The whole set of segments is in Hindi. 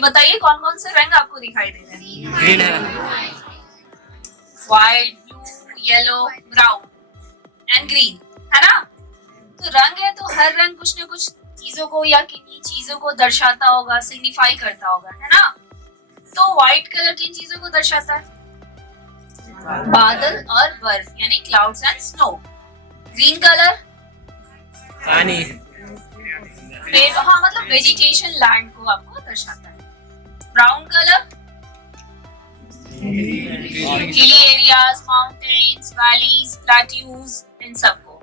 बताइए कौन कौन से रंग आपको दिखाई दे रहे हैं? ग्रीन है, white, blue, yellow, brown and green, है ना? तो रंग है तो हर रंग कुछ ना कुछ चीजों को या किन्हीं चीजों को दर्शाता होगा, सिग्निफाई करता होगा, है ना? तो व्हाइट कलर किन चीजों को दर्शाता है? बादल और बर्फ यानी clouds and snow. Green colour पानी, हाँ मतलब वेजिटेशन, लैंड को आपको दर्शाता है। Brown colour hilly areas, mountains, valleys, plateaus, इन सबको।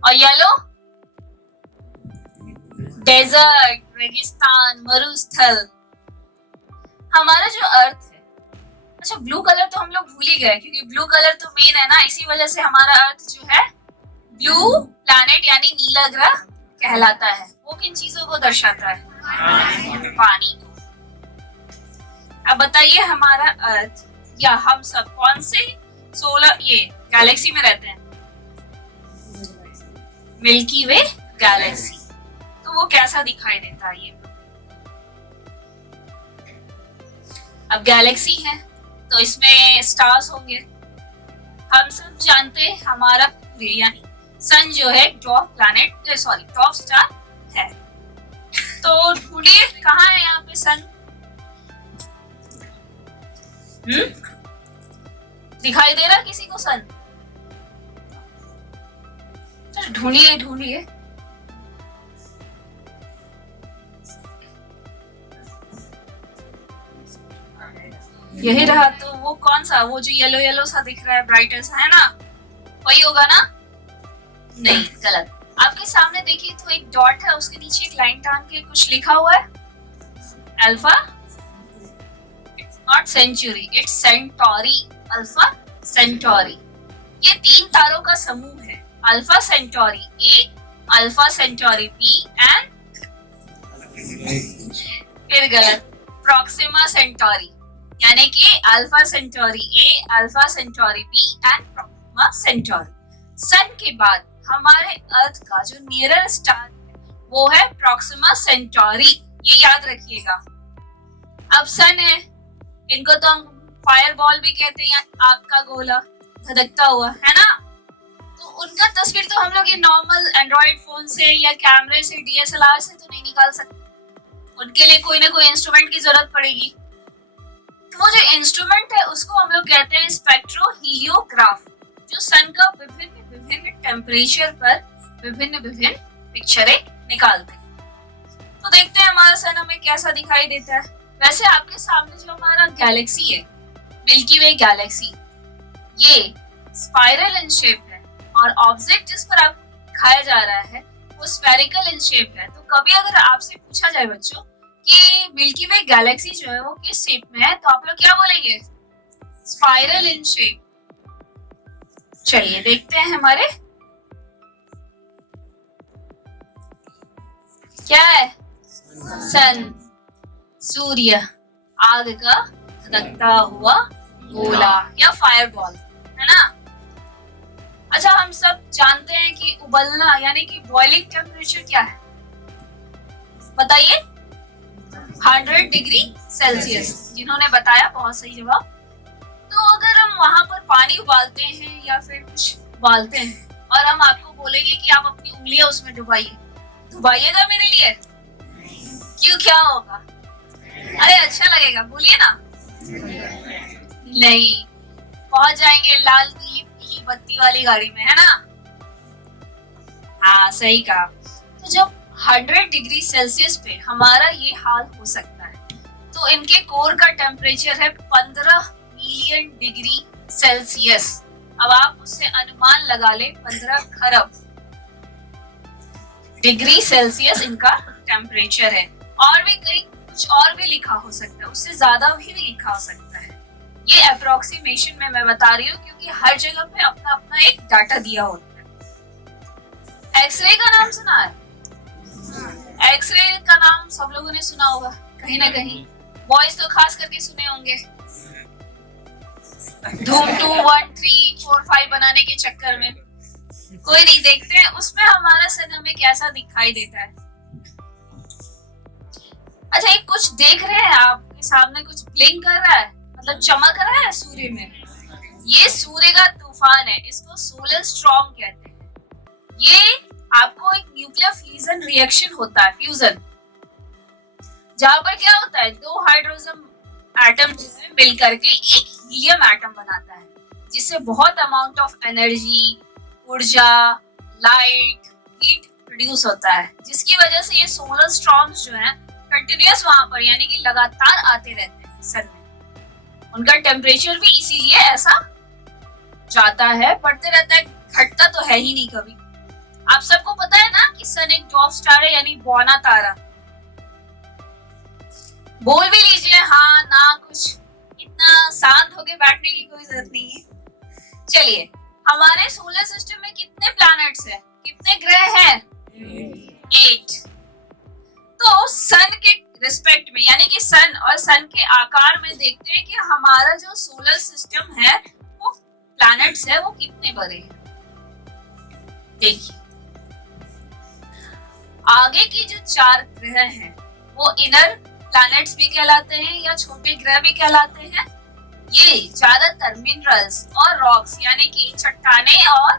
और येलो डेजर्ट, रेगिस्तान, मरुस्थल, हमारा जो अर्थ है। अच्छा ब्लू कलर तो हम लोग भूल ही गए क्योंकि ब्लू कलर तो मेन है ना, इसी वजह से हमारा अर्थ जो है ब्लू प्लैनेट यानी नीला ग्रह कहलाता है। वो किन चीजों को दर्शाता है? पानी को। अब बताइए हमारा अर्थ या हम सब कौन से सोलर ये गैलेक्सी में रहते हैं? मिल्की वे गैलेक्सी। तो वो कैसा दिखाई देता है ये? अब गैलेक्सी है तो इसमें स्टार्स होंगे। हम सब जानते हैं हमारा सूर्य यानी सन जो है dwarf planet, sorry dwarf star है। तो ढूंढिए कहाँ है यहाँ पे सन? दिखाई दे रहा किसी को सन? तो ढूंढिए ढूंढिए। यही रहा। तो वो कौन सा, वो जो येलो येलो सा दिख रहा है, ब्राइटर सा, है ना? वही होगा ना? नहीं, गलत। आपके सामने देखिए तो एक डॉट है, उसके नीचे एक लाइन टांग के कुछ लिखा हुआ है। Alpha, not century, it's Centauri. Alpha Centauri. ये 3 तारों का समूह है। Alpha Centauri A, alpha Centauri B and फिर गलत, प्रोक्सिमा सेंटोरी यानी कि alpha Centauri A, alpha Centauri B and Proxima Centauri. Sun के बाद हमारे अर्थ का जो नियरर स्टार है वो है प्रोक्सिमा सेंटोरी, ये याद रखिएगा। अब सन है, इनको तो हम फायर बॉल भी कहते हैं, आग का गोला धधकता हुआ, है ना? तो उनका तस्वीर तो हम लोग ये नॉर्मल एंड्रॉइड फोन से या कैमरे से, DSLR से तो नहीं निकाल सकते। उनके लिए कोई ना कोई इंस्ट्रूमेंट की जरूरत पड़ेगी। वो जो इंस्ट्रूमेंट है उसको हम लोग कहते हैं स्पेक्ट्रोहीलियोग्राफ, जो सन का विभिन्न विभिन्न टेम्परेचर पर विभिन्न विभिन्न पिक्चरें निकालते हैं। तो देखते हैं हमारा सन हमें कैसा दिखाई देता है। वैसे आपके सामने जो हमारा गैलेक्सी है, मिल्की वे गैलेक्सी, ये स्पाइरल इन शेप है और ऑब्जेक्ट जिस पर आपको दिखाया जा रहा है वो स्फेरिकल इन शेप है। तो कभी अगर आपसे पूछा जाए बच्चों कि मिल्की वे गैलेक्सी जो है वो किस शेप में है, तो आप लोग क्या बोलेंगे? Spiral in shape. चलिए देखते हैं हमारे क्या है। सन, सूर्य, आग का धधकता हुआ गोला या फायरबॉल, है ना? अच्छा हम सब जानते हैं कि उबलना यानी कि बॉइलिंग टेम्परेचर क्या है? बताइए। 100 डिग्री सेल्सियस। जिन्होंने बताया बहुत सही जवाब। तो अगर हम वहां पर पानी उबालते हैं या फिर कुछ उबालते हैं और हम आपको बोलेंगे कि आप अपनी उंगलियां उसमें डुबाइए, डुबाइएगा मेरे लिए? क्यों, क्या होगा? अरे अच्छा लगेगा, बोलिए ना। नहीं, पहुंच जाएंगे लाल पीली पीली बत्ती वाली गाड़ी में, है ना? हाँ सही कहा। तो जब 100 डिग्री सेल्सियस पे हमारा ये हाल हो सकता है तो इनके कोर का टेम्परेचर है 15 मिलियन डिग्री सेल्सियस। अब आप उससे अनुमान लगा ले 15 खरब डिग्री सेल्सियस इनका टेम्परेचर है। और भी कई कुछ और भी लिखा हो सकता है, उससे ज्यादा भी लिखा हो सकता है। ये अप्रोक्सीमेशन में मैं बता रही हूँ क्योंकि हर जगह पे अपना अपना एक डाटा दिया होता है। एक्सरे का नाम सुना है? एक्सरे का नाम सब लोगों ने सुना होगा कहीं ना कहीं, बॉयज तो खास करके सुने होंगे। धूम 2, 1, 3, 4, 5 बनाने के चक्कर में। कोई नहीं, देखते हैं उसमें हमारा सन हमें कैसा दिखाई देता है। अच्छा, ये कुछ देख रहे हैं आपके सामने, कुछ ब्लिंक कर रहा है, मतलब चमक रहा है सूर्य में। ये सूर्य का तूफान है, इसको सोलर स्टॉर्म कहते हैं। ये आपको एक न्यूक्लियर फ्यूजन रिएक्शन होता है, फ्यूजन, जहां पर क्या होता है, दो हाइड्रोजन एटम जो है मिल करके एक हीलियम एटम बनाता है, जिससे बहुत अमाउंट ऑफ एनर्जी, ऊर्जा, लाइट, हीट प्रोड्यूस होता है, जिसकी वजह से ये सोलर स्टॉर्म्स जो है कंटिन्यूअस वहां पर यानी कि लगातार आते रहते हैं सन में। उनका टेम्परेचर भी इसीलिए ऐसा जाता है, बढ़ते रहता है, घटता तो है ही नहीं कभी। आप सबको पता है ना कि सन एक डॉर्फ स्टार है, यानी बौना तारा। बोल भी लीजिए हाँ ना, कुछ इतना शांत होके बैठने की कोई जरूरत नहीं है। चलिए, हमारे सोलर सिस्टम में कितने प्लैनेट्स हैं, कितने ग्रह हैं? 8। तो सन के रिस्पेक्ट में, यानी कि सन और सन के आकार में देखते हैं कि हमारा जो सोलर सिस्टम है वो प्लैनेट्स है वो कितने बड़े हैं। देखिए, आगे की जो 4 ग्रह हैं वो इनर प्लैनेट्स भी कहलाते हैं या छोटे ग्रह भी कहलाते हैं। ये ज्यादातर मिनरल्स और रॉक्स यानी कि चट्टाने और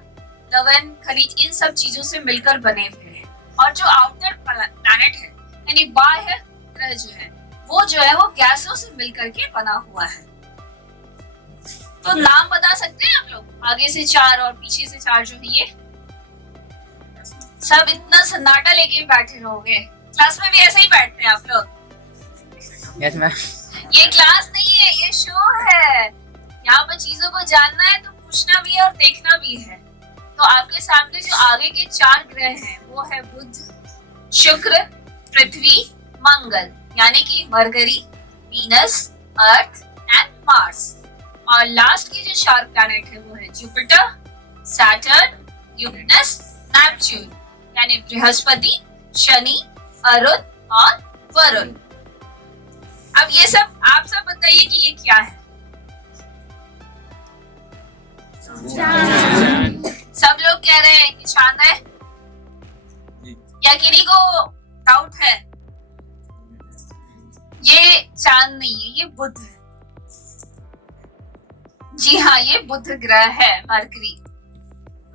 लवण, खनिज, इन सब चीजों से मिलकर बने हुए हैं। और जो आउटर प्लैनेट है यानी बाह्य ग्रह जो है वो गैसों से मिलकर के बना हुआ है। तो नाम बता सकते हैं आप लोग? आगे से 4 और पीछे से 4 जो है, ये सब इतना सन्नाटा लेके बैठे रहोगे। क्लास में भी ऐसे ही बैठते हैं आप लोग? Yes ma'am. ये क्लास नहीं है, ये शो है। यहाँ पर चीजों को जानना है तो पूछना भी है और देखना भी है। तो आपके सामने जो आगे के 4 ग्रह हैं वो है बुध, शुक्र, पृथ्वी, मंगल यानी कि mercury, Venus, earth and Mars. और लास्ट की जो 4 प्लैनेट है वो है जुपिटर, सैटर्न, यूरेनस, नेपच्यून यानी बृहस्पति, शनि, अरुण और वरुण। अब ये सब आप सब बताइए कि ये क्या है? सब लोग कह रहे हैं कि चांद है, या किन्हीं को डाउट है? ये चांद नहीं है, ये बुध है। जी हाँ, ये बुध ग्रह है, मरकरी।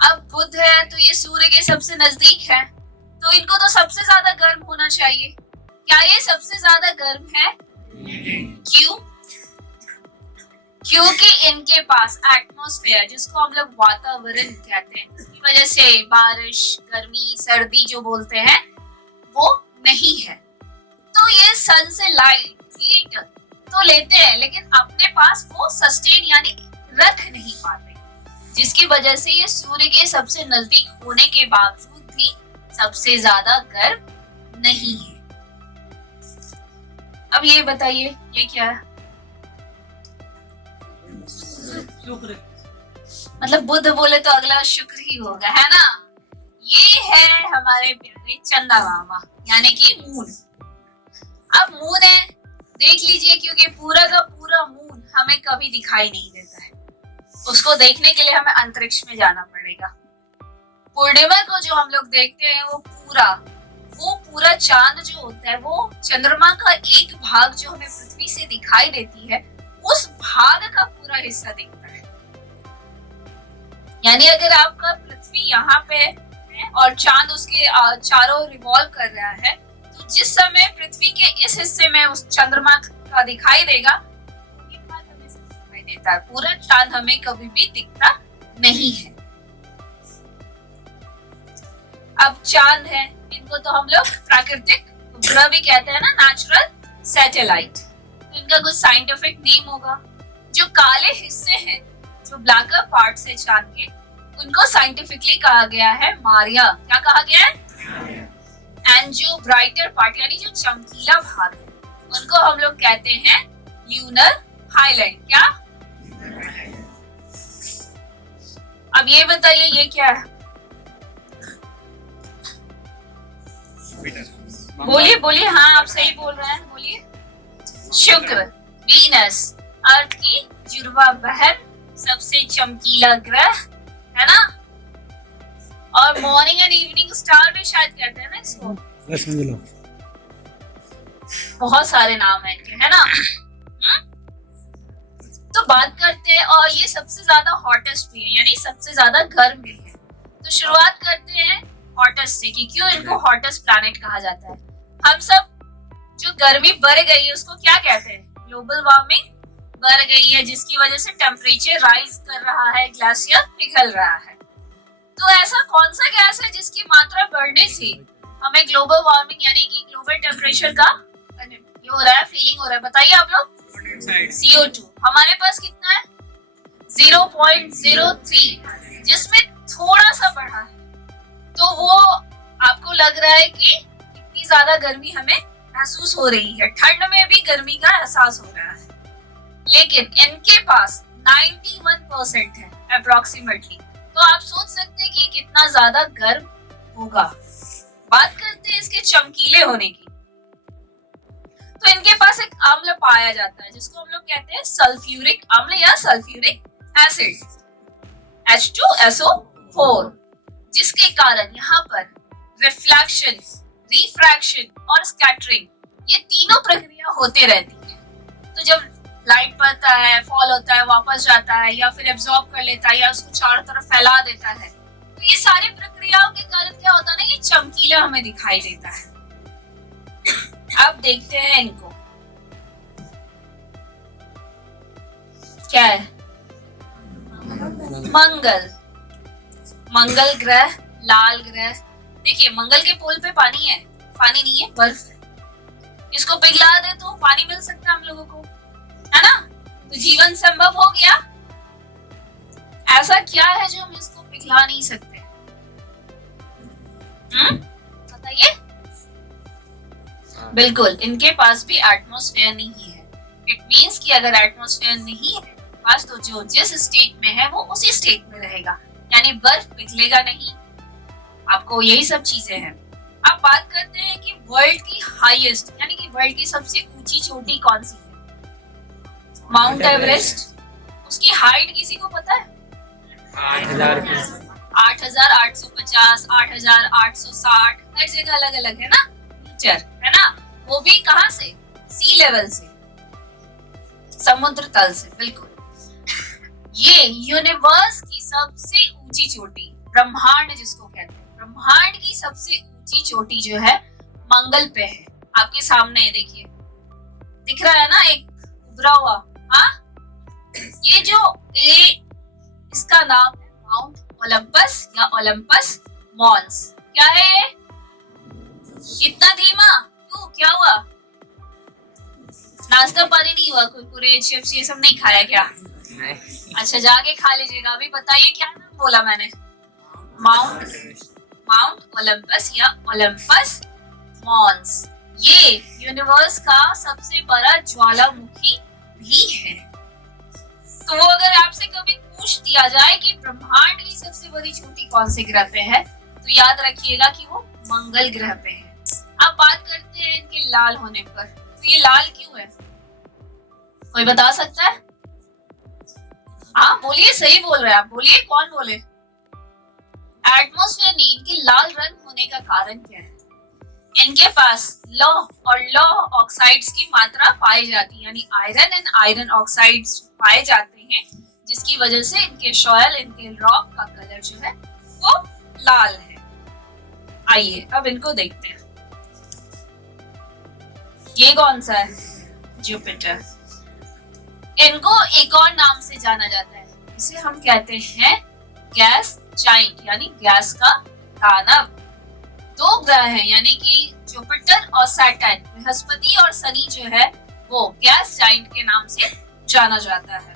अब बुध है तो ये सूर्य के सबसे नजदीक है, तो इनको तो सबसे ज्यादा गर्म होना चाहिए। क्या ये सबसे ज्यादा गर्म है? क्यों? क्योंकि इनके पास एटमॉस्फेयर, जिसको हम लोग वातावरण कहते हैं, इसकी वजह से बारिश, गर्मी, सर्दी जो बोलते हैं वो नहीं है। तो ये सन से लाइट, हीट तो लेते हैं लेकिन अपने पास वो सस्टेन यानी रख नहीं पाते, जिसकी वजह से ये सूर्य के सबसे नजदीक होने के बावजूद भी सबसे ज्यादा गर्म नहीं है। अब ये बताइए ये क्या है? शुक्र। मतलब बुध बोले तो अगला शुक्र ही होगा, है ना? ये है हमारे प्यारे चंदा मामा यानी कि मून। अब मून है, देख लीजिए, क्योंकि पूरा का पूरा मून हमें कभी दिखाई नहीं देता है। उसको देखने के लिए हमें अंतरिक्ष में जाना पड़ेगा। पूर्णिमा को जो हम लोग देखते हैं वो पूरा चांद जो होता है वो चंद्रमा का एक भाग जो हमें पृथ्वी से दिखाई देती है, उस भाग का पूरा हिस्सा दिखता है। यानी अगर आपका पृथ्वी यहाँ पे है और चांद उसके चारों रिवॉल्व कर रहा है, तो जिस समय पृथ्वी के इस हिस्से में उस चंद्रमा का दिखाई देगा, ये भाग हमें दिखाई देता है। पूरा चांद हमें कभी भी दिखता नहीं है। अब चांद है, इनको तो हम लोग प्राकृतिक उपग्रह भी कहते हैं ना, नेचुरल सैटेलाइट। तो इनका कुछ साइंटिफिक नेम होगा। जो काले हिस्से हैं, जो ब्लैकर पार्ट्स है चांद के, उनको साइंटिफिकली कहा गया है मारिया। क्या कहा गया है? एंड जो ब्राइटर पार्ट यानी जो चमकीला भाग है, उनको हम लोग कहते हैं ल्यूनर हाईलाइट। क्या? अब ये बताइए ये क्या है? बोलिए बोलिए, हाँ आप सही बोल रहे हैं, बोलिए। शुक्र, वीनस, अर्थ की जुड़वा बहन, सबसे चमकीला ग्रह, है ना? और मॉर्निंग एंड इवनिंग स्टार भी शायद कहते हैं ना इसको। बहुत सारे नाम है इनके, है ना। तो बात करते हैं, और ये सबसे ज्यादा हॉटेस्ट भी है, यानी सबसे ज्यादा गर्म भी है। तो शुरुआत करते हैं हॉटेस्ट से कि क्यों इनको हॉटेस्ट प्लैनेट कहा जाता है। हम सब जो गर्मी बढ़ गई है उसको क्या कहते हैं, ग्लोबल वार्मिंग बढ़ गई है, जिसकी वजह से टेम्परेचर राइज कर रहा है, ग्लेशियर पिघल रहा है। तो ऐसा कौन सा गैस है जिसकी मात्रा बढ़ने से हमें ग्लोबल वार्मिंग यानी कि ग्लोबल टेम्परेचर का ये हो रहा है, फीलिंग हो रहा है, बताइए आप लोग। CO2 हमारे पास कितना है, 0.03, जिसमें थोड़ा सा बढ़ा है। तो वो आपको लग रहा है कि इतनी ज्यादा गर्मी हमें महसूस हो रही है, ठंड में भी गर्मी का एहसास हो रहा है, लेकिन इनके पास 91% है अप्रोक्सीमेटली। तो आप सोच सकते हैं कि कितना ज्यादा गर्म होगा। बात करते हैं इसके चमकीले होने की। तो इनके पास एक अम्ल पाया जाता है जिसको हम लोग कहते हैं सल्फ्यूरिक अम्ल या सल्फ्यूरिक एसिड, H2SO4, जिसके कारण यहाँ पर रिफ्लेक्शन, रिफ्रैक्शन और स्कैटरिंग, ये तीनों प्रक्रिया होते रहती है। तो जब लाइट पड़ता है, फॉल होता है, वापस जाता है, या फिर एब्जॉर्ब कर लेता है, या उसको चारों तरफ फैला देता है, तो ये सारी प्रक्रियाओं के कारण क्या होता है ना, ये चमकीला हमें दिखाई देता है। अब देखते हैं इनको क्या है। मंगल ग्रह, लाल ग्रह। देखिए मंगल के पोल पे पानी है, पानी नहीं है, बर्फ है। इसको पिघला दे तो पानी मिल सकता है हम लोगों को, है ना। तो जीवन संभव हो गया। ऐसा क्या है जो हम इसको पिघला नहीं सकते, बताइए। बिल्कुल, इनके पास भी एटमॉस्फेयर नहीं है। इट मींस कि अगर एटमॉस्फेयर नहीं है पास, तो जो जिस स्टेट में है वो उसी स्टेट में रहेगा, यानी बर्फ पिघलेगा नहीं। आपको यही सब चीजें हैं। अब बात करते हैं कि वर्ल्ड की हाईएस्ट यानी कि वर्ल्ड की सबसे ऊंची चोटी कौन सी है, माउंट एवरेस्ट। उसकी हाइट किसी को पता है? 8,850, 8,860, हर जगह अलग अलग है ना मीटर, है ना। वो भी कहाँ से, सी लेवल से, समुद्र तल से। बिल्कुल, ये यूनिवर्स की सबसे ऊंची चोटी, ब्रह्मांड जिसको कहते हैं, ब्रह्मांड की सबसे ऊंची चोटी जो है मंगल पे है। आपके सामने है, देखिए दिख रहा है ना, एक उभरा हुआ। हाँ, ये जो इसका नाम है माउंट ओलंपस या ओलंपस मॉन्स। क्या है ये, इतना धीमा क्यों, क्या हुआ? नाश्ता पानी नहीं हुआ, कुरकुरे चिप्स ये सब नहीं खाया क्या? अच्छा, जाके खा लीजिएगा। अभी बताइए क्या नाम बोला मैंने? माउंट ओलंपस या ओलंपस मॉन्स। ये यूनिवर्स का सबसे बड़ा ज्वालामुखी भी है। तो वो अगर आपसे कभी पूछ दिया जाए कि ब्रह्मांड की सबसे बड़ी चोटी कौन से ग्रह पे है, तो याद रखिएगा कि वो मंगल ग्रह पे है। अब बात करते हैं इनके लाल होने पर। तो ये लाल क्यों है, कोई बता सकता है? हाँ बोलिए, सही बोल रहे हैं आप, बोलिए कौन बोले? एटमॉस्फेयर नहीं, इनके लाल रंग होने का कारण क्या है? इनके पास लौह और लौह ऑक्साइड्स की मात्रा पाई जाती है, यानी आयरन एंड आयरन ऑक्साइड्स पाए जाते हैं, जिसकी वजह से इनके सॉइल, इनके रॉक का कलर जो है वो लाल है। आइए अब इनको देखते हैं। ये कौन सा है? जुपिटर। इनको एक और नाम से जाना जाता है, इसे हम कहते हैं गैस जाइंट, यानी गैस का दानव। दो ग्रह हैं, यानी कि जुपिटर और सैटर्न, बृहस्पति और शनि जो है वो गैस जाइंट के नाम से जाना जाता है।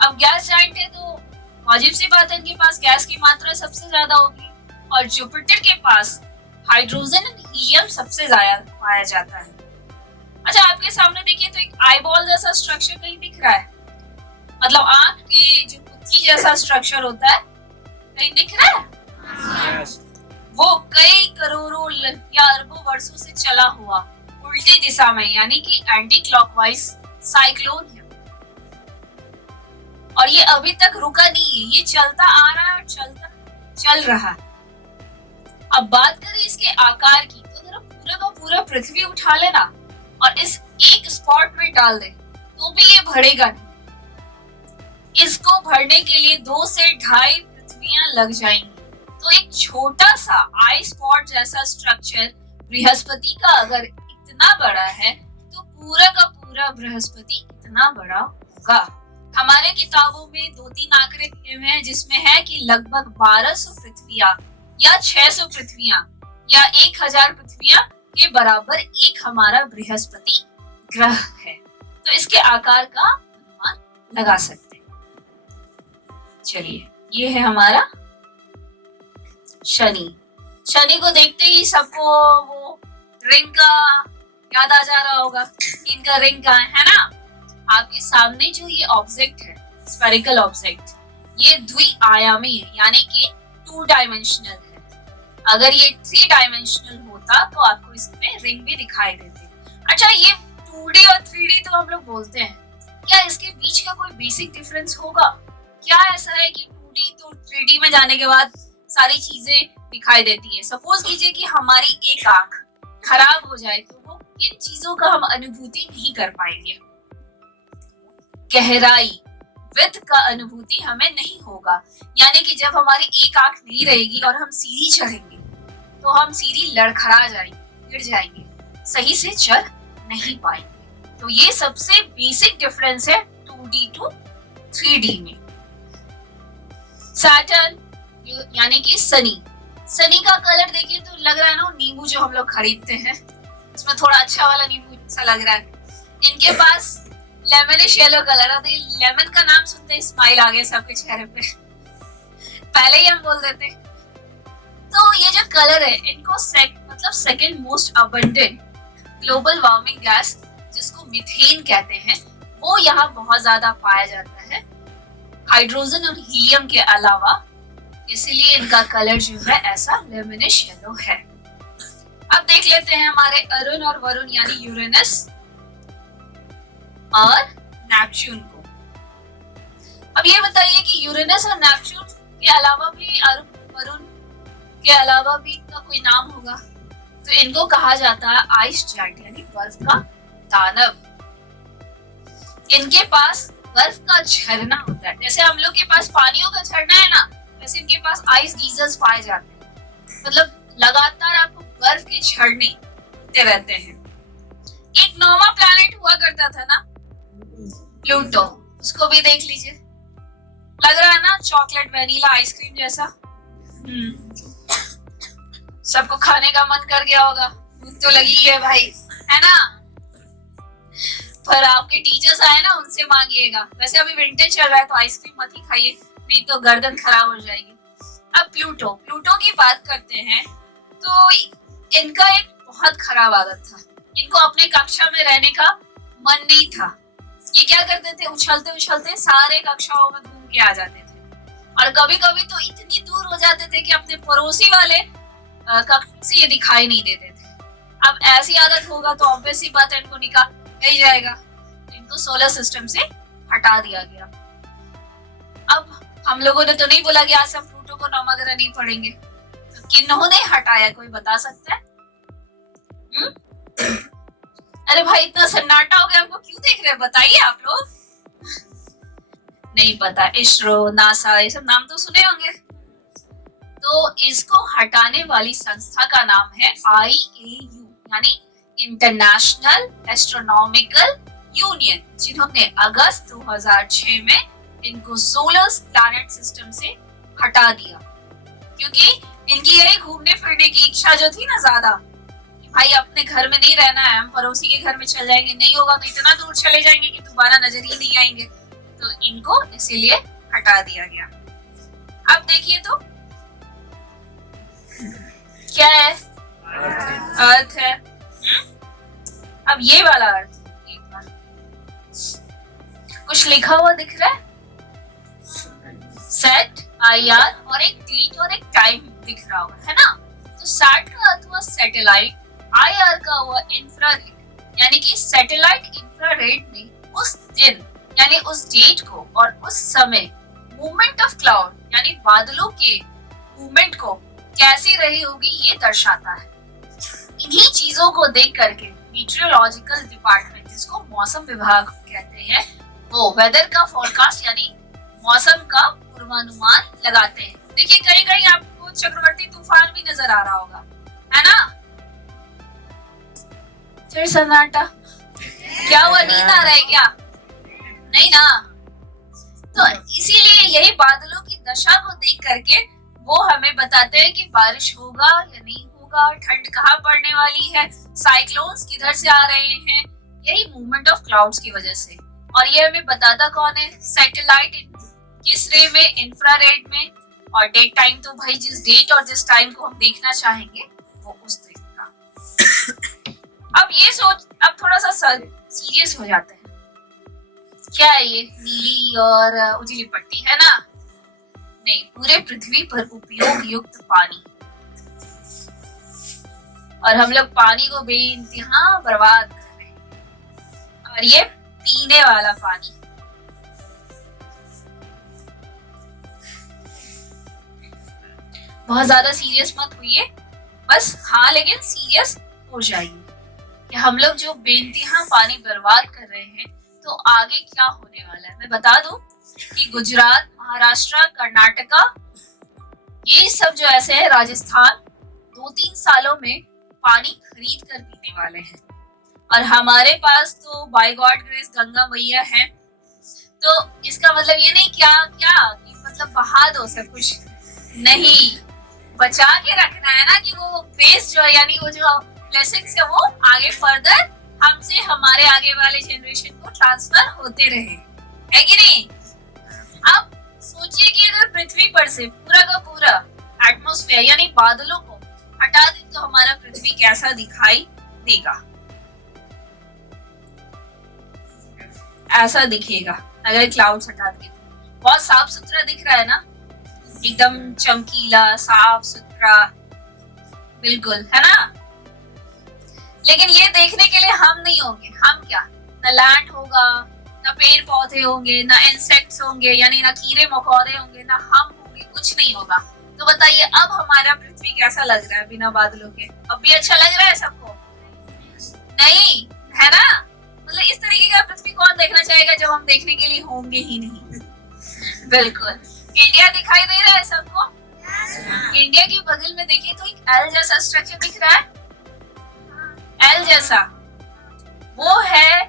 अब गैस जाइंट है तो वाजिब सी बात है इनके पास गैस की मात्रा सबसे ज्यादा होगी, और जुपिटर के पास हाइड्रोजन एंड हीलियम सबसे ज्यादा पाया जाता है। अच्छा, आपके सामने देखिए तो एक आईबॉल जैसा स्ट्रक्चर कहीं दिख रहा है, मतलब आंख के जो कुत्ती जैसा स्ट्रक्चर होता है, कहीं दिख रहा है? वो कई करोड़ों या अरबों वर्षों से चला हुआ उल्टी दिशा में, यानी कि एंटी क्लॉकवाइज साइक्लोन है, और ये अभी तक रुका नहीं है, ये चलता आ रहा है और चल रहा है। अब बात करें इसके आकार की, तो अगर पूरा का पूरा पृथ्वी उठा लेना और इस एक स्पॉट में डाल दें तो भी ये बढ़ेगा नहीं। इसको भरने के लिए 2 से 2.5 पृथ्वियां लग जाएंगी। तो एक छोटा सा आई स्पॉट जैसा स्ट्रक्चर बृहस्पति का अगर इतना बड़ा है तो पूरा का पूरा बृहस्पति इतना बड़ा होगा। हमारे किताबों में 2-3 आंकड़े दिए हुए हैं जिसमें है कि लगभग 1200 पृथ्वियां या 600 पृथ्वियां या 1000 पृथ्वियां के बराबर एक हमारा बृहस्पति ग्रह है। तो इसके आकार का अनुमान लगा सकते हैं। चलिए, ये है हमारा शनि। शनि को देखते ही सबको वो रिंग का याद आ जा रहा होगा, इनका रिंग का है ना। आपके सामने जो ये ऑब्जेक्ट है, स्फेरिकल ऑब्जेक्ट, ये द्विआयामी है, यानी कि 2 डायमेंशनल है। अगर ये 3 डायमेंशनल होता तो आपको इसमें रिंग भी दिखाई देती। अच्छा, ये 2D और 3D तो हम लोग बोलते हैं, क्या इसके बीच का कोई बेसिक डिफरेंस होगा? क्या ऐसा है कि 2D तो 3D में जाने के बाद सारी चीजें दिखाई देती है? सपोज कीजिए कि हमारी एक आंख खराब हो जाए तो वो किन चीजों का हम अनुभूति नहीं कर पाएंगे? गहराई, विड्थ का अनुभूति हमें नहीं होगा। यानी कि जब हमारी एक आंख नहीं रहेगी और हम सीढ़ी चढ़ेंगे तो हम सीढ़ी लड़खड़ा जाएंगे, गिर जाएंगे, सही से चढ़ नहीं पाएंगे। तो ये सबसे बेसिक डिफरेंस है 2D टू 3D में। सैटर्न यानी कि शनि, शनि का कलर देखिए तो लग रहा है ना नींबू जो हम लोग खरीदते हैं, इसमें थोड़ा अच्छा वाला नींबू सा लग रहा है। इनके पास लेमनिश येलो कलर है। लेमन का नाम सुनते ही स्माइल आ गया सबके चेहरे पे, पहले ही हम बोल देते। तो ये जो कलर है, इनको मतलब second most abundant global warming gas जिसको मीथेन कहते हैं, वो यहाँ बहुत ज्यादा पाया जाता है हाइड्रोजन और हीलियम के अलावा, इसीलिए इनका कलर जो है ऐसा लेमनिश येलो है। अब देख लेते हैं हमारे अरुण और वरुण यानी यूरेनस और नेपच्यून को। अब ये बताइए कि यूरेनस और नेपच्यून के अलावा भी अरुण वरुण के अलावा भी इनका कोई नाम होगा? तो इनको कहा जाता है आइस जाइंट यानी बर्फ का दानव। इनके पास बर्फ का झरना होता है। जैसे हम लोग के पास पानियों का झरना है ना, वैसे इनके पास आइस गीजर्स पाए जाते हैं। मतलब लगातार आपको बर्फ के झरने होते रहते हैं। एक नौवां प्लैनेट हुआ करता था ना, प्लूटो, उसको भी देख लीजिए। लग रहा है ना चॉकलेट वेनिला आइसक्रीम जैसा। सबको खाने का मन कर गया होगा, भूख तो लगी है भाई, है ना। पर आपके टीचर्स आए ना, उनसे मांगिएगा। वैसे अभी विंटर चल रहा है तो आइसक्रीम मत ही खाइए, नहीं तो गर्दन खराब हो जाएगी। अब प्लूटो की बात करते हैं तो इनका एक बहुत खराब आदत था। इनको अपने कक्षा में रहने का मन नहीं था। ये क्या करते थे, उछलते उछलते सारे कक्षाओं में घूम के आ जाते थे और कभी कभी तो इतनी दूर हो जाते थे कि अपने पड़ोसी वाले कक्षा से ये दिखाई नहीं देते थे। अब ऐसी आदत होगा तो ऑब्वियस ही बात है इनको निकाल ही जाएगा। इनको सोलर सिस्टम से हटा दिया गया। अब हम लोगों ने तो नहीं बोला कि आज सब प्लूटो को नौवां ग्रह नहीं पढ़ेंगे, तो किन्होंने हटाया कोई बता सकता है? अरे भाई इतना सन्नाटा हो गया, हमको क्यों देख रहे हैं, बताइए आप लोग। नहीं पता, इसरो, नासा, ये सब नाम तो सुने होंगे। तो इसको हटाने वाली संस्था का नाम है IAU यानी इंटरनेशनल एस्ट्रोनॉमिकल यूनियन, जिन्होंने अगस्त 2006 में इनको सोलर प्लैनेट सिस्टम से हटा दिया। क्योंकि इनकी यही घूमने फिरने की इच्छा जो थी ना ज्यादा, कि भाई अपने घर में नहीं रहना है, हम पड़ोसी के घर में चल जाएंगे, नहीं होगा तो इतना दूर चले जाएंगे कि दोबारा नजर ही नहीं आएंगे। तो इनको इसीलिए हटा दिया गया। अब देखिए तो क्या है, अर्थ है। अब ये वाला अर्थ एक बार कुछ लिखा हुआ दिख रहा है, सेट IR और एक डेट और एक टाइम दिख रहा हुआ है ना। तो सैट का अर्थ हुआ सैटेलाइट, IR का हुआ इंफ्रारेड, यानी कि सैटेलाइट इंफ्रारेड ने उस दिन यानी उस डेट को और उस समय मूवमेंट ऑफ क्लाउड यानी बादलों के मूवमेंट को कैसी रही होगी ये दर्शाता है। इन्हीं चीजों को देख करके मीटियोलॉजिकल डिपार्टमेंट, जिसको मौसम विभाग कहते हैं, वो वेदर का फोरकास्ट यानी मौसम का पूर्वानुमान लगाते हैं। देखिए कहीं कहीं आपको चक्रवर्ती तूफान भी नजर आ रहा होगा, है ना? फिर सन्नाटा, क्या हुआ, नींद आ रहा है क्या? नहीं ना। तो इसीलिए यही बादलों की दशा को देख करके वो हमें बताते हैं कि बारिश होगा या नहीं होगा, ठंड कहाँ पड़ने वाली है, साइक्लोन्स किधर से आ रहे हैं, यही मूवमेंट ऑफ क्लाउड्स की वजह से। और ये हमें बताता कौन है? सैटेलाइट। किस रे में? इंफ्रारेड में। और डेट टाइम तो भाई जिस डेट और जिस टाइम को हम देखना चाहेंगे वो उस डेट का। अब ये सोच, अब थोड़ा सा सीरियस हो जाते हैं। क्या है ये नीली और उजली पट्टी, है ना? नहीं, पूरे पृथ्वी पर उपयोग युक्त पानी, और हम लोग पानी को बेइंतहा बर्बाद कर रहे हैं। और ये पीने वाला पानी, बहुत ज्यादा सीरियस मत होइए, बस हाँ लेकिन सीरियस हो जाइए कि हम लोग जो बेइंतहा पानी बर्बाद कर रहे हैं तो आगे क्या होने वाला है। मैं बता दूं कि गुजरात, महाराष्ट्र, कर्नाटका, ये सब जो ऐसे है, राजस्थान, 2-3 सालों में पानी खरीद कर पीने वाले हैं। और हमारे पास तो बाय गॉड ग्रेस गंगा मैया है, तो इसका मतलब ये नहीं क्या कि मतलब बहा दो सब कुछ, नहीं, बचा के रखना है ना, कि वो बेस जो है यानी वो जो ब्लेसिंग्स है वो आगे फर्दर हमसे हमारे आगे वाले जनरेशन को ट्रांसफर होते रहे, है कि नहीं? अब सोचिए कि अगर पृथ्वी पर से पूरा का पूरा एटमॉस्फेयर यानी बादलों को हटा दें तो हमारा पृथ्वी कैसा दिखाई देगा? ऐसा दिखेगा। अगर क्लाउड्स हटा दें बहुत साफ सुथरा दिख रहा है ना, एकदम चमकीला, साफ सुथरा, बिल्कुल, है ना? लेकिन ये देखने के लिए हम नहीं होंगे। हम क्या, ना लैंड होगा, ना पेड़ पौधे होंगे, ना इंसेक्ट्स होंगे यानी ना कीड़े मकोड़े होंगे, ना हम होंगे, कुछ नहीं होगा। तो बताइए अब हमारा पृथ्वी कैसा लग रहा है बिना बादलों के? अब भी अच्छा लग रहा है सबको? नहीं, है ना? मतलब इस तरीके का पृथ्वी कौन देखना चाहेगा जब हम देखने के लिए होंगे ही नहीं। बिल्कुल। इंडिया दिखाई दे रहा है सबको? इंडिया के बगल में देखिए तो एक एल जैसा स्ट्रक्चर दिख रहा है, एल जैसा, वो है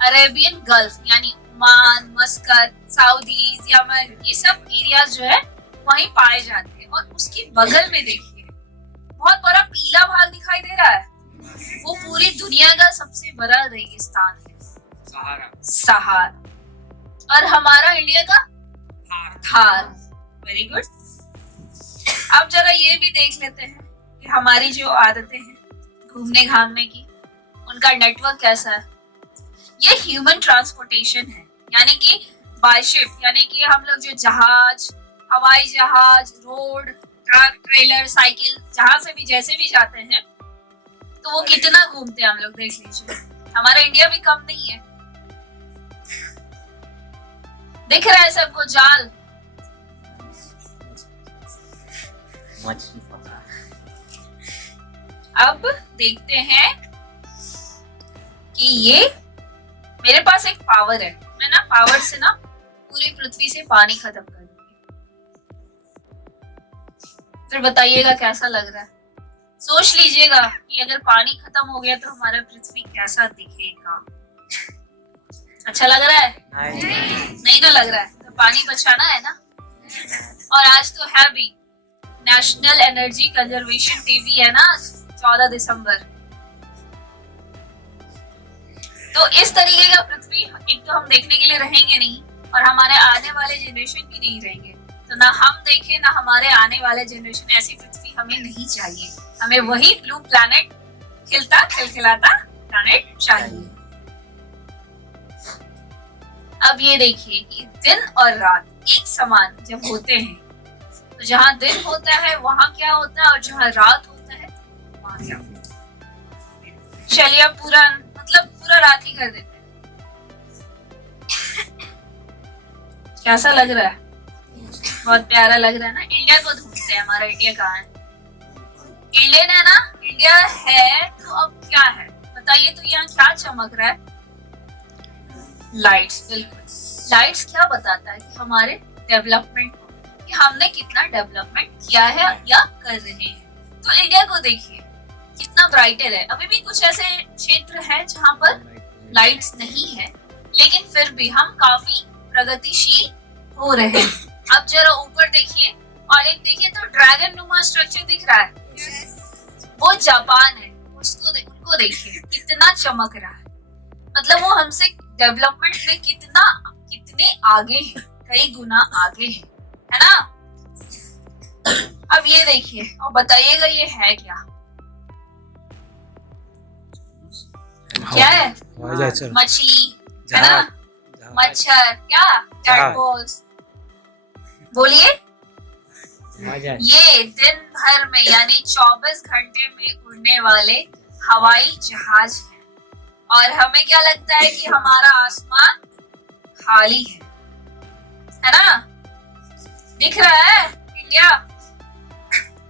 अरेबियन गल्फ यानी ओमान, मस्कत, सऊदीज, यमन, ये सब एरियाज जो है वहीं पाए जाते हैं। और उसके बगल में देखिए बहुत बड़ा पीला भाग दिखाई दे रहा है, वो पूरी दुनिया का सबसे बड़ा रेगिस्तान है, सहारा। और हमारा इंडिया का थार। Very good. अब जरा ये भी देख लेते हैं कि हमारी जो आदतें हैं घूमने घामने की, उनका नेटवर्क कैसा है। ये ह्यूमन ट्रांसपोर्टेशन है, यानी कि बाय शिप, यानी कि हम लोग जो जहाज, हवाई जहाज, रोड, ट्रक, ट्रेलर, साइकिल, जहां से भी जैसे भी जाते हैं तो वो कितना घूमते हैं हम लोग, देख लीजिए। हमारा इंडिया भी कम नहीं है। दिख रहा है सबको जाल? अब देखते हैं कि ये मेरे पास एक पावर है, मैं ना पावर से ना पूरी पृथ्वी से पानी खत्म कर दूंगी। फिर बताइएगा कैसा लग रहा है। सोच लीजिएगा कि अगर पानी खत्म हो गया तो हमारा पृथ्वी कैसा दिखेगा। अच्छा लग रहा है? नहीं ना लग रहा है? तो पानी बचाना है ना। और आज तो है भी नेशनल एनर्जी कंजर्वेशन डे भी है ना, 14 दिसंबर। तो इस तरीके का पृथ्वी एक तो हम देखने के लिए रहेंगे नहीं, और हमारे आने वाले जनरेशन भी नहीं रहेंगे। तो ना हम देखें ना हमारे आने वाले जनरेशन, ऐसी पृथ्वी हमें नहीं चाहिए। हमें वही ब्लू प्लैनेट, खिलता खिलखिलाता प्लैनेट चाहिए। अब ये देखिए कि दिन और रात एक समान जब होते हैं तो जहां दिन होता है वहां क्या होता है, और जहां रात होता है वहां क्या होता है। चलिए अब पूरा रात ही कर देते हैं। कैसा लग रहा है? बहुत प्यारा लग रहा है ना। इंडिया को ढूंढते हैं, हमारा इंडिया कहाँ है? इंडियन है ना, इंडिया है तो अब क्या है बताइए तो यहाँ क्या चमक रहा है? लाइट्स। बिल्कुल, लाइट्स क्या बताता है कि हमारे डेवलपमेंट, कि हमने कितना डेवलपमेंट किया है या कर रहे हैं। तो इंडिया को देखिए कितना ब्राइटर है। अभी भी कुछ ऐसे क्षेत्र हैं जहाँ पर लाइट्स नहीं है, लेकिन फिर भी हम काफी प्रगतिशील हो रहे हैं। अब जरा ऊपर देखिए और एक देखिए तो ड्रैगन नुमा स्ट्रक्चर दिख रहा है, वो जापान है। उनको देखिए कितना चमक रहा है, मतलब वो हमसे डेवलपमेंट में कितने आगे हैं, कई गुना आगे हैं, है ना। अब ये देखिए और बताइएगा ये है क्या? क्या है? मछली, है ना, मच्छर, क्या टैडपोल्स। बोलिए। ये दिन भर में यानी 24 घंटे में उड़ने वाले हवाई जहाज हैं, और हमें क्या लगता है कि हमारा आसमान खाली है ना। दिख रहा है इंडिया?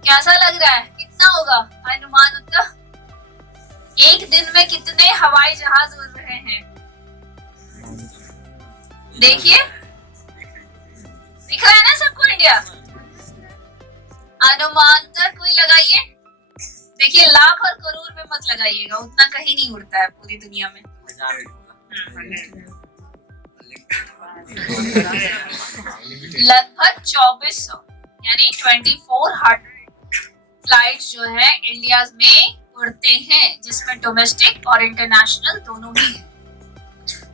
कैसा लग रहा है? कितना होगा अनुमान उनका? एक दिन में कितने हवाई जहाज उड़ रहे हैं? देखिए, दिख रहा है ना सबको इंडिया? अनुमान तक कोई लगाइए। देखिए, लाख और करोड़ में मत लगाइएगा, उतना कहीं नहीं उड़ता है पूरी दुनिया में। लगभग 2400 यानी 2400 फ्लाइट जो है इंडिया में उड़ते हैं, जिसमें डोमेस्टिक और इंटरनेशनल दोनों ही है,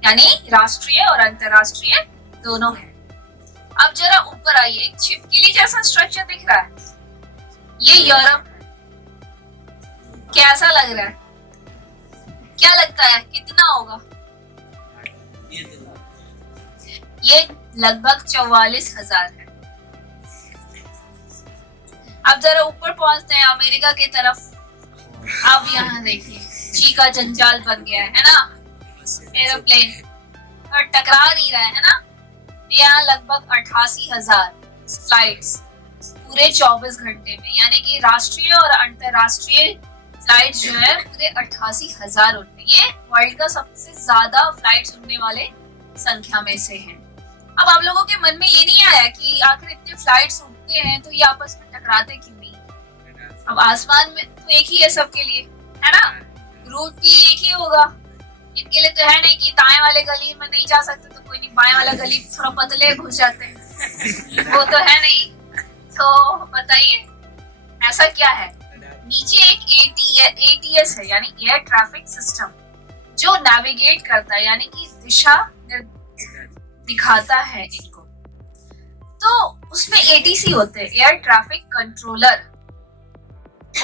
यानी राष्ट्रीय और अंतर्राष्ट्रीय दोनों है। अब जरा ऊपर आइए, छिपकली जैसा स्ट्रक्चर दिख रहा है, ये यूरोप है। कैसा लग रहा है? क्या लगता है कितना होगा? ये लगभग 44,000 है। अब जरा ऊपर पहुंचते हैं अमेरिका की तरफ। अब यहाँ देखिए जी का जंजाल बन गया है ना, एरोप्लेन और टकरा नहीं रहा है ना। यहाँ लगभग 88,000 फ्लाइट्स पूरे 24 घंटे में, यानी कि राष्ट्रीय और अंतरराष्ट्रीय फ्लाइट जो है पूरे 88,000 उड़ते हैं। ये वर्ल्ड का सबसे ज्यादा फ्लाइट्स उड़ने वाले संख्या में से है। अब आप लोगों के मन में ये नहीं आया कि आखिर इतने फ्लाइट्स उड़ते हैं तो ये आपस में टकराते क्यों नहीं? अब आसमान में तो एक ही है सबके लिए, है ना, रूट भी एक ही होगा। इनके लिए तो है नहीं कि दाएं वाले गली में नहीं जा सकते तो कोई नहीं, बाएं वाला गली थोड़ा पतले घुस जाते हैं, वो तो है नहीं। तो बताइए ऐसा क्या है? नीचे एक ATS है, यानी एयर ट्रैफिक सिस्टम, जो नेविगेट करता है, यानी कि दिशा दिखाता है इनको। तो उसमें ATC होते हैं, एयर ट्रैफिक कंट्रोलर।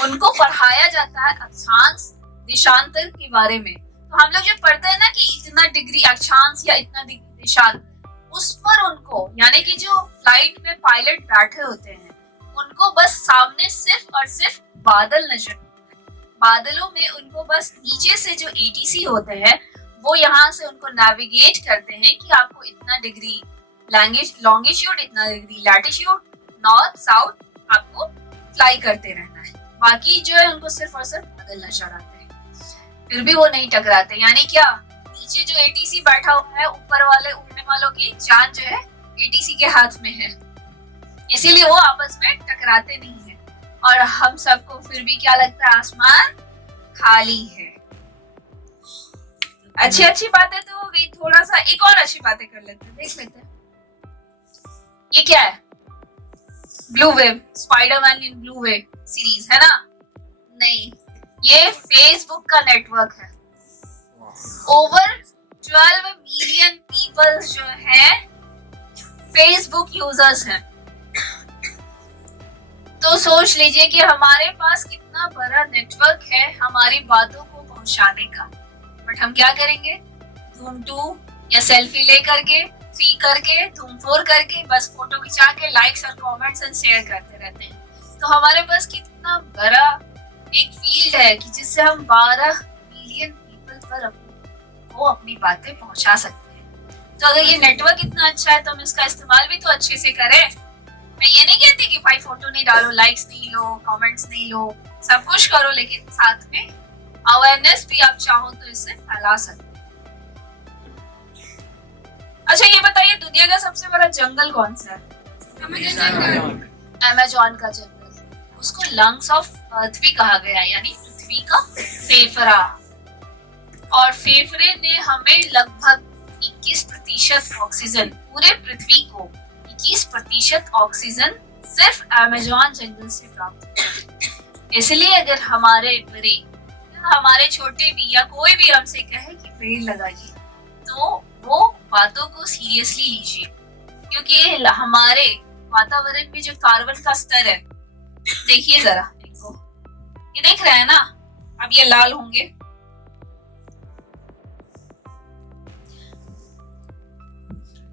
उनको पढ़ाया जाता है अक्षांश दिशांतर के बारे में। तो हम लोग जो पढ़ते हैं ना कि इतना डिग्री अक्षांश या इतना डिग्री दिशांतर, उस पर उनको, यानी कि जो फ्लाइट में पायलट बैठे होते हैं उनको बस सामने सिर्फ और सिर्फ बादल नजर, बादलों में उनको बस नीचे से जो ATC होते हैं वो यहाँ से उनको नेविगेट करते हैं कि आपको इतना डिग्री लॉन्गिट्यूड, इतना डिग्री लैटिट्यूड, नॉर्थ साउथ आपको फ्लाई करते रहना है। बाकी जो है उनको सिर्फ और सिर्फ बादल नजर आते हैं, फिर भी वो नहीं टकराते। यानी क्या, नीचे जो ATC बैठा हुआ है, ऊपर वाले उड़ने वालों की जान जो है ATC के हाथ में है, इसीलिए वो आपस में टकराते नहीं है। और हम सबको फिर भी क्या लगता है, आसमान खाली है। अच्छी बातें तो हो गई, थोड़ा सा एक और अच्छी बातें कर लेते हैं, देख लेते हैं। ये क्या है? Blue wave, Spiderman in blue wave series है ना? नहीं, ये फेसबुक का नेटवर्क है। ओवर 12 मिलियन पीपल जो है फेसबुक यूजर्स हैं। तो सोच लीजिए कि हमारे पास कितना बड़ा नेटवर्क है हमारी बातों को पहुंचाने का। बट हम क्या करेंगे, धूम 2 या सेल्फी ले करके, 3 करके, धूम 4 करके, बस फोटो खिंचा के लाइक्स और कमेंट्स एंड शेयर करते रहते हैं। तो हमारे पास कितना बड़ा एक फील्ड है कि जिससे हम 12 मिलियन पीपल पर अपनी बातें पहुंचा सकते हैं। तो अगर ये नेटवर्क इतना अच्छा है तो हम इसका इस्तेमाल भी तो अच्छे से करें। मैं ये नहीं कहती कि भाई फोटो नहीं डालो, लाइक्स नहीं लो, कमेंट्स नहीं लो, सब कुछ करो, लेकिन साथ में अवेयरनेस भी आप चाहो तो इससे फैला सकते हैं। अच्छा ये बताइए दुनिया का सबसे बड़ा जंगल कौन सा है? अमेज़न का जंगल। उसको लंग्स ऑफ अर्थ भी कहा गया है, यानी पृथ्वी का फेफड़ा। और फेफड़े ने हमें लगभग 21% ऑक्सीजन, पूरे पृथ्वी को 21% ऑक्सीजन सिर्फ अमेज़न जंगल से प्राप्त होता है। इसलिए अगर हमारे बड़े या हमारे छोटे भी या कोई भी हमसे कहे कि पेड़ लगाइए, तो वो बातों को सीरियसली लीजिए, क्योंकि हमारे वातावरण में जो कार्बन का स्तर है, देखिए जरा इनको, ये देख रहे हैं ना, अब ये लाल होंगे,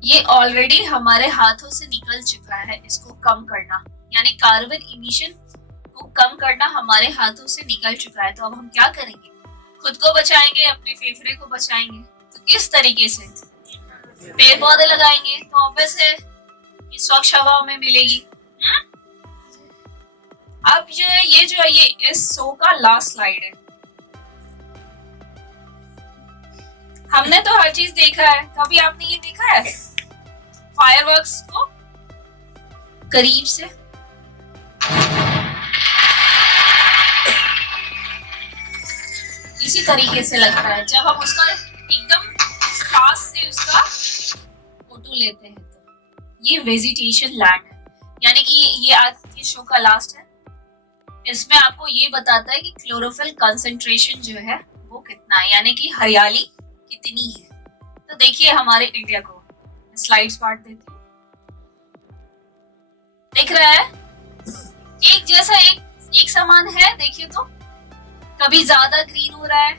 ये ऑलरेडी हमारे हाथों से निकल चुका है। इसको कम करना, यानी कार्बन इमिशन को कम करना हमारे हाथों से निकल चुका है। तो अब हम क्या करेंगे? खुद को बचाएंगे, अपने फेफड़े को बचाएंगे। तो किस तरीके से? पेड़ पौधे लगाएंगे, तो ऑब्वियस है कि स्वच्छ हवा हमें मिलेगी। अब ये इस शो का लास्ट स्लाइड है। हमने तो हर चीज देखा है, कभी आपने ये देखा है फायरवर्क्स को करीब से? इसी तरीके से लगता है जब हम उसका एकदम पास से उसका फोटो लेते हैं। तो ये वेजिटेशन लैंड है, यानी कि ये आज के शो का लास्ट है। इसमें आपको ये बताता है कि क्लोरोफिल कंसंट्रेशन जो है वो कितना है, यानी कि हरियाली कितनी है। तो देखिए हमारे इंडिया को, स्लाइड्स पार्ट देती हूँ, दिख रहा है एक जैसा, एक समान है। देखिए तो कभी ज्यादा ग्रीन हो रहा है,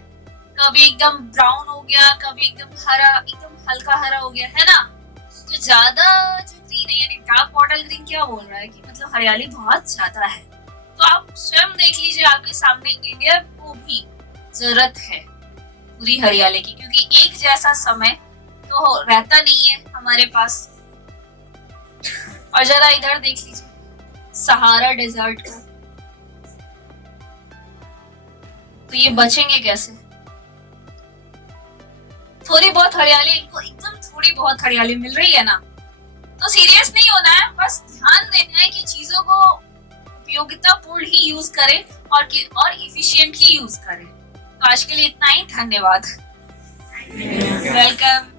कभी एकदम ब्राउन हो गया, कभी एकदम हरा, एकदम हल्का हरा हो गया, है ना। तो ज्यादा जो ग्रीन है, यानी डार्क बॉटल ग्रीन, क्या बोल रहा है कि मतलब हरियाली बहुत ज्यादा है। तो आप स्वयं देख लीजिए, आपके सामने इंडिया को भी जरूरत है पूरी हरियाली की, क्योंकि एक जैसा समय तो रहता नहीं है हमारे पास। और जरा इधर देख लीजिए सहारा डेजर्ट को, तो ये बचेंगे कैसे? थोड़ी बहुत हरियाली, इनको एकदम थोड़ी बहुत हरियाली मिल रही है ना, तो सीरियस नहीं होना है, बस ध्यान देना है कि चीजों को उपयोगितापूर्ण ही यूज करें और इफिशिएंटली यूज करें। तो आज के लिए इतना ही, धन्यवाद। वेलकम।